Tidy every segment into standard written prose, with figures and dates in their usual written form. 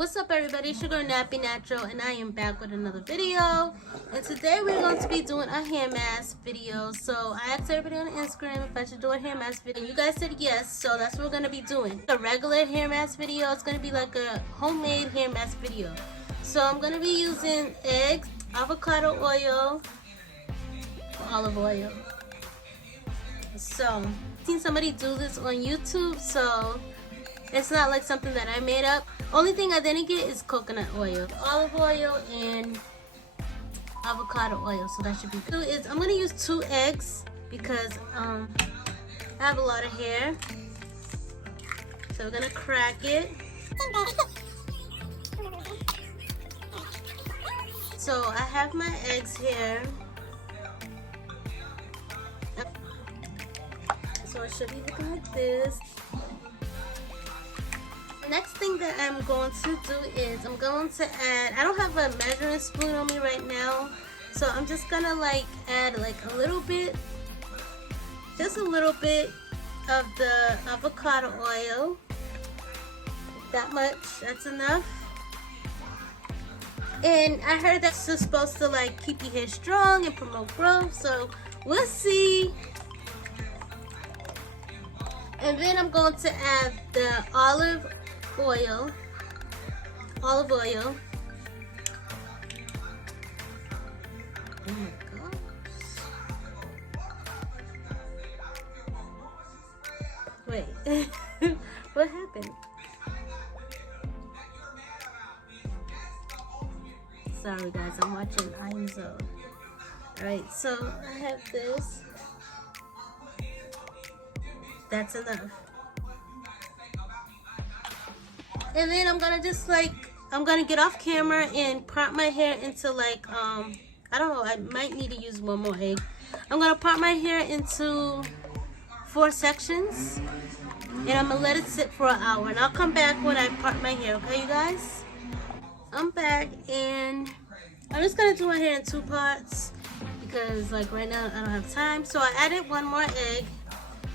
What's up everybody, it's your girl Nappy Natural and I am back with another video. And today we're going to be doing a hair mask video. So I asked everybody on Instagram if I should do a hair mask video. And you guys said yes, so that's what we're going to be doing. A regular hair mask video, it's going to be like a homemade hair mask video. So I'm going to be using eggs, avocado oil, olive oil. So I've seen somebody do this on YouTube, so it's not like something that I made up. Only thing I didn't get is coconut oil, olive oil, and avocado oil. So that should be good. I'm gonna use 2 eggs because I have a lot of hair. So we're gonna crack it. So I have my eggs here. So it should be looking like this. Next thing that I'm going to do is I'm going to add, I don't have a measuring spoon on me right now, so I'm just gonna like add like a little bit, just a little bit of the avocado oil. That much, that's enough. And I heard that's just supposed to like keep your hair strong and promote growth, so we'll see. And then I'm going to add the olive oil. Oh my gosh. Wait, what happened? Sorry guys, I'm watching I'm Zone. Alright, so I have this. That's enough. And then I'm gonna just like, I'm gonna get off camera and part my hair into like, I don't know, I might need to use one more egg. I'm gonna part my hair into 4 sections. And I'm gonna let it sit for an hour. And I'll come back when I part my hair, okay you guys? I'm back and I'm just gonna do my hair in 2 parts. Because like right now I don't have time. So I added 1 more egg.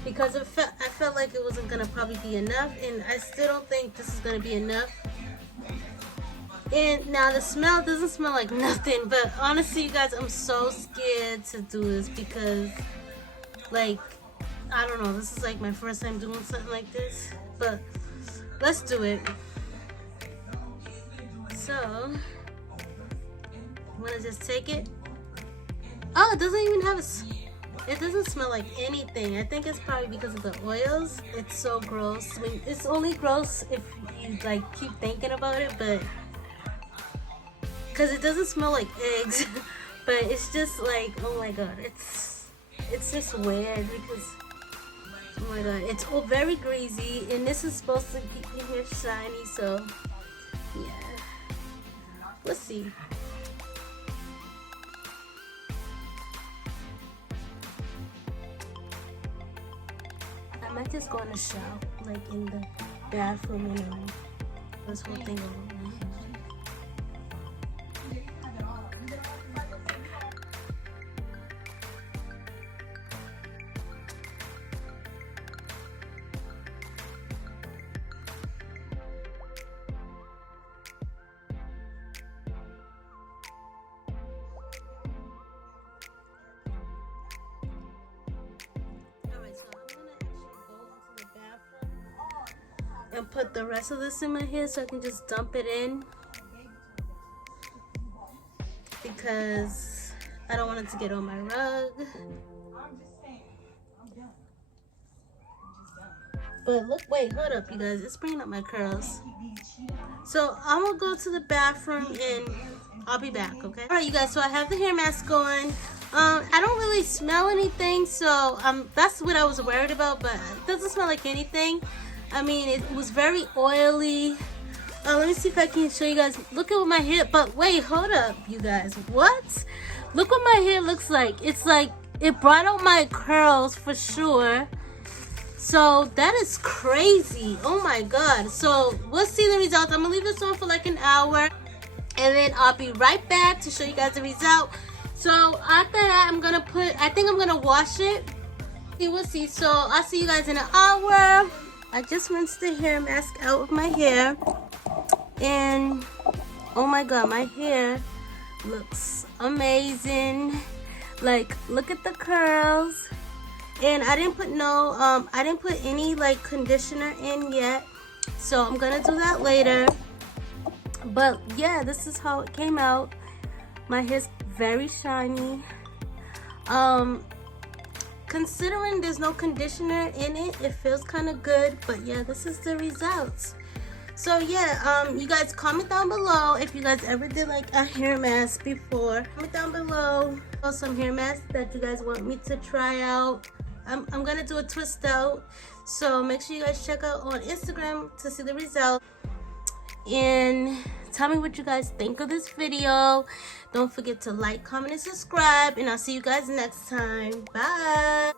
Because I felt like it wasn't gonna probably be enough, and I still don't think this is gonna be enough. And now the smell doesn't smell like nothing, but honestly you guys, I'm so scared to do this because like, I don't know, this is like my first time doing something like this, but let's do it. So I'm gonna just take it. Oh, it doesn't even have it doesn't smell like anything. I think it's probably because of the oils. It's so gross. I mean, it's only gross if you like keep thinking about it, but because it doesn't smell like eggs. But it's just like, oh my god, it's just weird because, oh my god, it's all very greasy, and this is supposed to keep your hair shiny. So yeah, let's see. I might just go in the shower, like in the bathroom, and this whole thing over. And put the rest of this in my hair so I can just dump it in, because I don't want it to get on my rug. But look, wait, hold up you guys, it's bringing up my curls. So I'm gonna go to the bathroom and I'll be back, okay? Alright you guys, so I have the hair mask on. I don't really smell anything, so that's what I was worried about, but it doesn't smell like anything. I mean, it was very oily. Let me see if I can show you guys. Look at what my hair, but wait, hold up, you guys. What? Look what my hair looks like. It's like, it brought out my curls for sure. So that is crazy. Oh my god. So we'll see the results. I'm gonna leave this on for like an hour, and then I'll be right back to show you guys the result. So after that, I think I'm gonna wash it. We'll see. So I'll see you guys in an hour. I just rinsed the hair mask out of my hair. And oh my god, my hair looks amazing. Like, look at the curls. And I didn't put I didn't put any like conditioner in yet, so I'm gonna do that later. But yeah, this is how it came out. My hair's very shiny. Considering there's no conditioner in it, it feels kind of good. But yeah, this is the results. So yeah, you guys comment down below if you guys ever did like a hair mask before. Comment down below some hair masks that you guys want me to try out. I'm gonna do a twist out, so make sure you guys check out on Instagram to see the results. And tell me what you guys think of this video. Don't forget to like, comment, and subscribe, and I'll see you guys next time. Bye.